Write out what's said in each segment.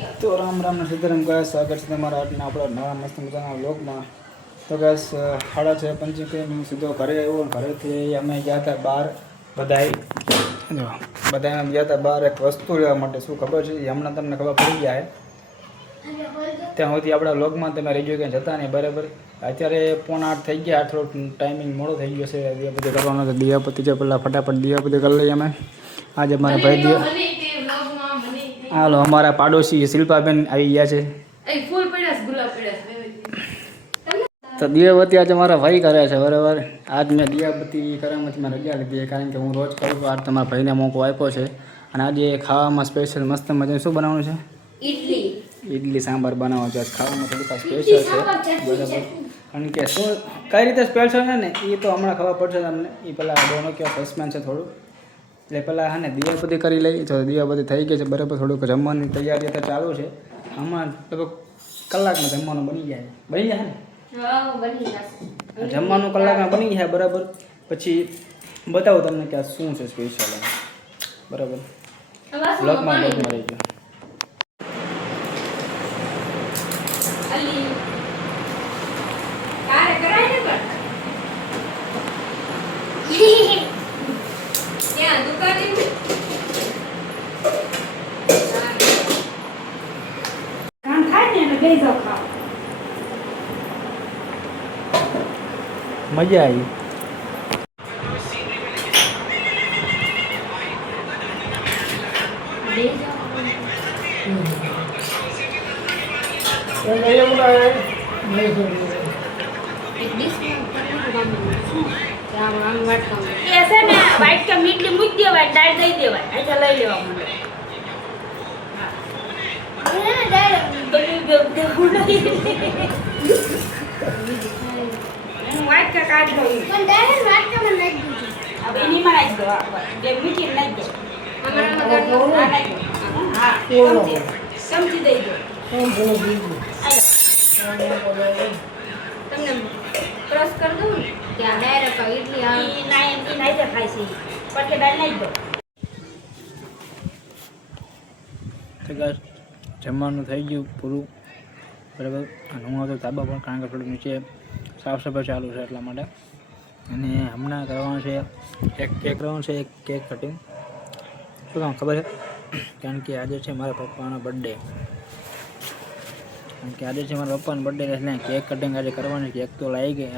તો રામ રામ ને સીતારામ ગાય સ્વાગત છે તમારા આજના આપણા નવા મસ્ત મજાના વ્લોગમાં. તો ગાઈસ 6:55 હું સીધો ઘરે આવ્યો. ઘરેથી અમે ગયા હતા બહાર બધા અમે ગયા હતા બહાર એક વસ્તુ લેવા માટે. શું ખબર છે એ હમણાં તમને ખબર પડી જાય ત્યાં સુધી આપણા વ્લોગમાં તમે રહી ક્યાંય જતા નહીં બરાબર. અત્યારે 7:45 થઈ ગયા. થોડો ટાઈમિંગ મોડો થઈ ગયો છે. દિયાપતિ કરવાનો તો દિયાપતિ છે પહેલાં ફટાફટ દિયાપતિ કરી લઈએ અમે. આજે મારા ભાઈ હાલો અમારા પાડોશી શિલ્પાબેન આવી ગયા છે. તો દિયાબતી આજે મારા ભાઈ કરે છે બરાબર. આજ મેં દિયાબતી કરવામાં મેં રજા લીધી કારણ કે હું રોજ કરું છું. આજ તમારા ભાઈને મોકો આપ્યો છે અને આજે ખાવામાં સ્પેશિયલ મસ્ત મજાનું શું બનાવવાનું છે? ઇડલી સાંભાર બનાવવાનું છે. આજ ખાવામાં થોડુંક સ્પેશિયલ છે બરાબર. કારણ કે શું કઈ રીતે સ્પેશિયલ છે ને એ તો હમણાં ખબર પડશે તમને. એ પહેલાં ડોનો કેવા સસ્પેન્સ છે થોડું એટલે પહેલાં હા ને દિવાબતી કરી લઈ. તો દિવાબતી થઈ ગઈ છે બરાબર. થોડુંક જમવાની તૈયારી તો ચાલુ છે. આમાં લગભગ કલાકમાં જમવાનું બની જાય ને જમવાનું કલાકમાં બની જાય બરાબર. પછી બતાવું તમને કે આ શું છે સ્પેશિયલ બરાબર. બ્લોગમાં રહી ગયો. મજા આવી. ऐसे ना वाइट का मीट ले मुझ दिया वाइट डाल दे दिया वाइट ऐसा ले लेवा मुझे ना डाल बड़ी दे होना वाइट का काट दो पण डाल वाइट का मन नहीं दो अब इन्हीं में नहीं दो ये मीट नहीं दो हमारा मगर नहीं दो हां समझी दे दो તમને ક્રોસ કર દઉં ને ત્યાં ડાયરેક્ટ ઇડલી આ નહીં દેખાય છે પછી ડાળ નાખી દો. તો ગાઈસ જમવાનું થઈ ગયું પૂરું બરાબર. અને હું હતો ધાબા પર કારણ કે થોડું નીચે સાફ સફાઈ ચાલુ છે એટલા માટે. અને હમણાં કરવાનું છે એક કેક કરવાનું છે. એક કેક કટિંગ શું કામ ખબર છે? કારણ કે આજે છે મારા પપ્પાનો બર્થડે. કારણ કે આજે છે મારા પપ્પાનો બર્થડે એટલે કેક કટિંગ આજે કરવાની. કેક તો લાવી ગઈ.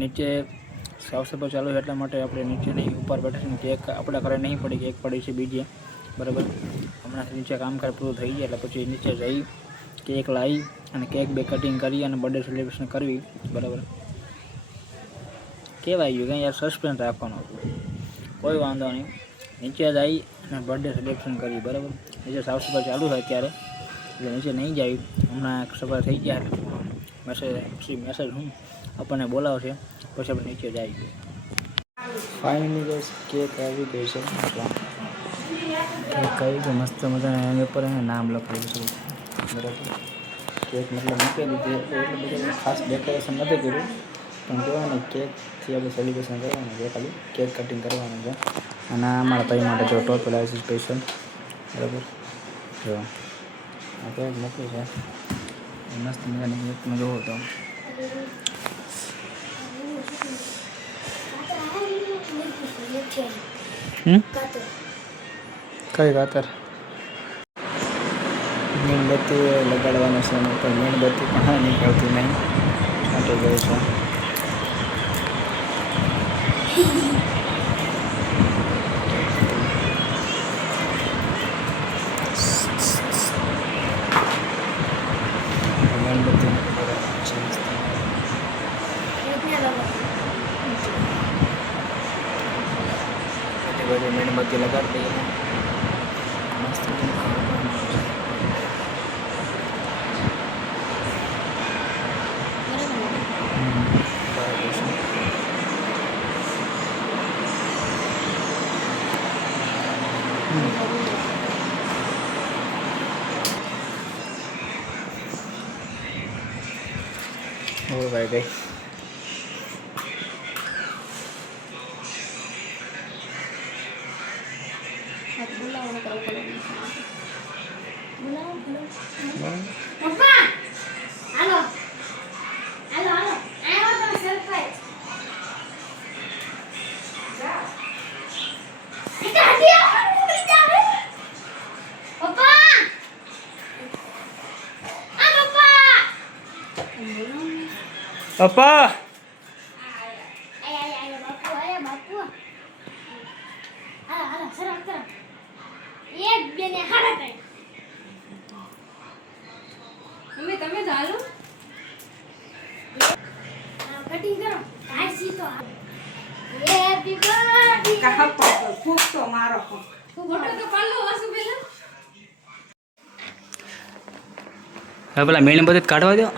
નીચે સાફ સફાઈ ચાલુ છે એટલા માટે આપણે નીચે નહીં ઉપર બેઠા છે. કેક આપણા ઘરે નહીં પડી, કેક પડી છે બીજે બરાબર. હમણાં નીચે કામકાજ પૂરું થઈ જાય એટલે પછી નીચે જઈ કેક લાવી અને કેક બે કટિંગ કરી અને બર્થડે સેલિબ્રેશન કરવી બરાબર. કહેવાય ગયું કે યાર સસ્પેન્સ રાખવાનું હતું. કોઈ વાંધો નહીં. નીચે જઈ અને બર્થડે સેલિબ્રેશન કરી બરાબર. નીચે સાફ સફાઈ ચાલુ છે અત્યારે એટલે નીચે નહીં જાય. હમણાં સફાઈ થઈ ગયા મેસેજ હું આપણને બોલાવશે પછી આપણે નીચે જાય. ફાઇનલી ગઈશ કેક આવી ગઈ છે. કેક આવી ગઈ મસ્ત મજાના એની ઉપર એને નામ લખેલું છે બરાબર. કેક મતલબ મૂકી દીધી એટલે બધું ખાસ ડેકોરેશન નથી કર્યું પણ કહેવાય ને કેકથી આપણે સેલિબ્રેશન કરવાનું છે. ખાલી કેક કટિંગ કરવાનું છે. અને અમારા ભાઈ માટે જો ટોપ લાવે છે સ્પેશિયલ બરાબર. જો આ કેક મૂકી છે મસ્ત મજાની કેકમાં જોવો તો કઈ કાતર મીણબત્તી લગાડવાનું છે એના ઉપર. મીણબત્તી પણ હા નીકળતી નહીં ફાટી ગઈ છે. મીણબત્તી બધી મીણબત્તી લગાડી દઈએ મસ્ત ઓળવાઈ ગઈ. બોલાવો પપ્પા હાલો હાલો હાલો આયો તો સરપ્રાઈઝ જા દાદી આવવાનું ઉડી જાવે પપ્પા આ પપ્પા પપ્પા આયા બાપુ હાલો હાલો સરક સરક એક બે ને હાડા ત્રણ મમ્મી તમે ચાલો કટિંગ કરો આ સીતો હેપી બર્થડે કહા પર ફૂક તો મારો ફોટો તો પાડલો વાસુ પેલા હવે પેલા મેળને બધું કાઢવા દો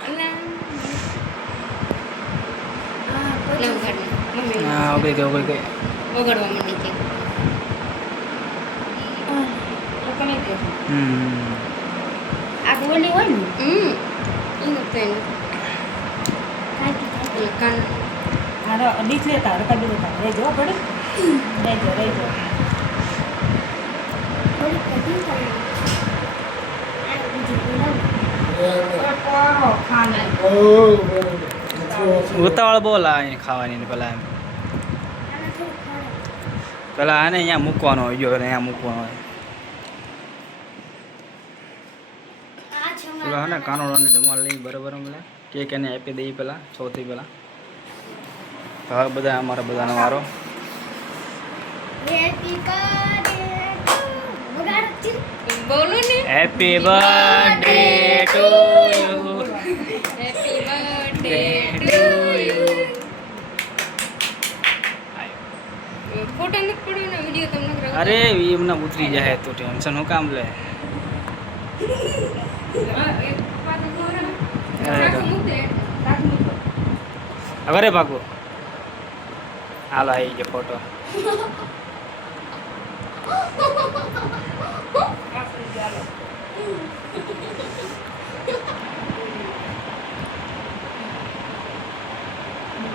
હા ઓકે કે ઓકે કે ઓગળવા માંડી કે તમે કે આ ગોલી હોય ને ઇંગો પેન કાન આરો ડીચ લેતા રકા દેતા રે જો પડે રે જો થોડી કટિંગ કરી આ બીજી બોલાવ પારો ખાને ઉતાવળ બોલ આ એને ખાવાની ને પેલા એમ આના થોડું ખાડો પેલા આને અહીંયા મૂકવાનો હોય જો અહીંયા મૂકવાનો હોય આ છે પેલા ને કાનોડાને જમવા લઈ બરાબર પેલા કેક એને આપી દઈએ પેલા સૌથી પેલા હવે બધા અમારા બધાનો વારો હેપી બર્થડે વગાડ ચી બોલો ને happy birthday to you happy birthday to you photo નથી પડ્યો ને વિડિયો તમને કરાવો અરે એમને ઉતરી જાય તો ટેન્શન હું કામ લે અરે ભાગો હાલો આવી ગયો ફોટો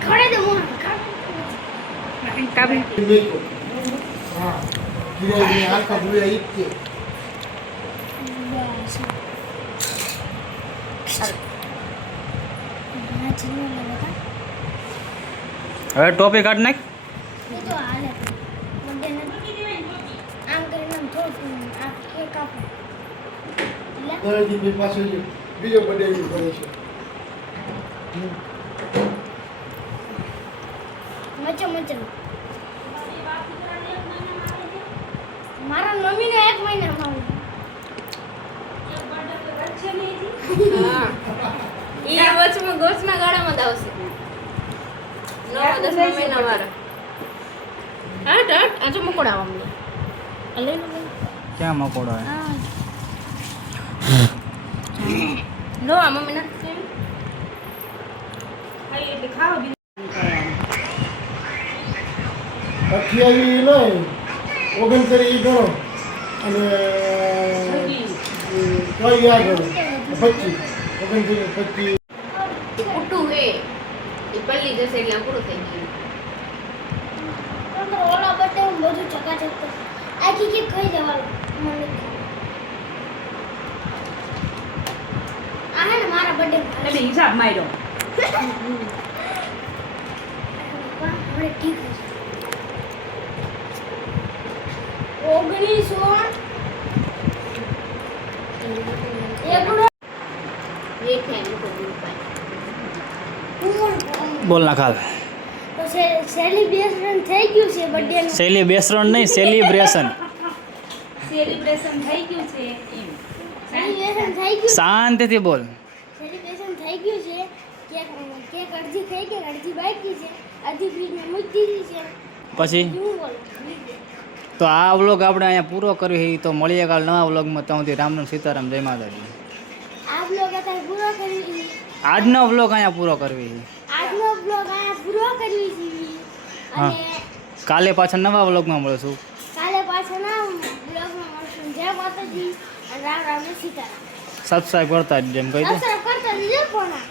ખડે દે મોહન કાબી हाँ गिरे आका बुया इतके બસ ના ચીનો લેવા હવે ટોપી કાઢ નાખ એ તો હાલે બર્થડે ને આમ કરીને આમ થોડું આ કેક આપો લે तरह की मेरे पास ये वीडियो बर्थडे भी करे છે મચો મચો મારા મમ્મીને 1 મહિનામાં હા ઈ વચમાં ગોચના ગાળામાં જ આવશે 9-10 મહિના વાળા હટ આ જો મકોડા અમને લે લો ક્યાં મકોડો હે હા લો આ મમ્મી ના ખાઈ એટલે ખાવ બી અઠ્યાવી નહીં 69 ઈ ગણો અને કઈ યાદ ગણો 25 29 એ કુટું હે એ પલ્લી જશે એટલે પૂરું થઈ ગયું તો ઓલા બર્થડે હું બધું ચકાચક તો આખી કેક ખાઈ જવાનું મને આ હે ને મારા બર્થડે એટલે હિસાબ માર્યો મને ઠીક છે 1900 એકડો એક થાય લોકો ગ્રુપ બોલ ના ખાલ તો સેલિબ્રેશન થઈ ગયું છે બર્થડે નું સેલિબ્રેશન નહીં સેલિબ્રેશન સેલિબ્રેશન થઈ ગયું છે એમ સેલિબ્રેશન થઈ ગયું શાંતિથી બોલ સેલિબ્રેશન થઈ ગયું છે કેક અડધી ખાઈ કે અડધી બાકી છે અડધી ફ્રીજમાં મૂકી દીધી છે પછી શું બોલો તો આ વ્લોગ આપણે અહીંયા પૂરો કર્યો તો મળીએ કાલ નવા વ્લોગમાં ત્યાં સુધી રામ રામ સીતારામ જય માતાજી આ બ્લોગ અત્યારે પૂરો કરી આજનો વ્લોગ અહીંયા પૂરો કરવી છે આજનો બ્લોગ આ પૂરો કરી છે હા. અને કાલે પાછા નવા વ્લોગમાં મળીશું કાલે પાછા ના બ્લોગમાં મળશું જય માતાજી અને રામ રામ ને સીતારામ સબસ્ક્રાઈબ કરતા જ જેમ કહી દે સબસ્ક્રાઇબ કરતા જજો કોના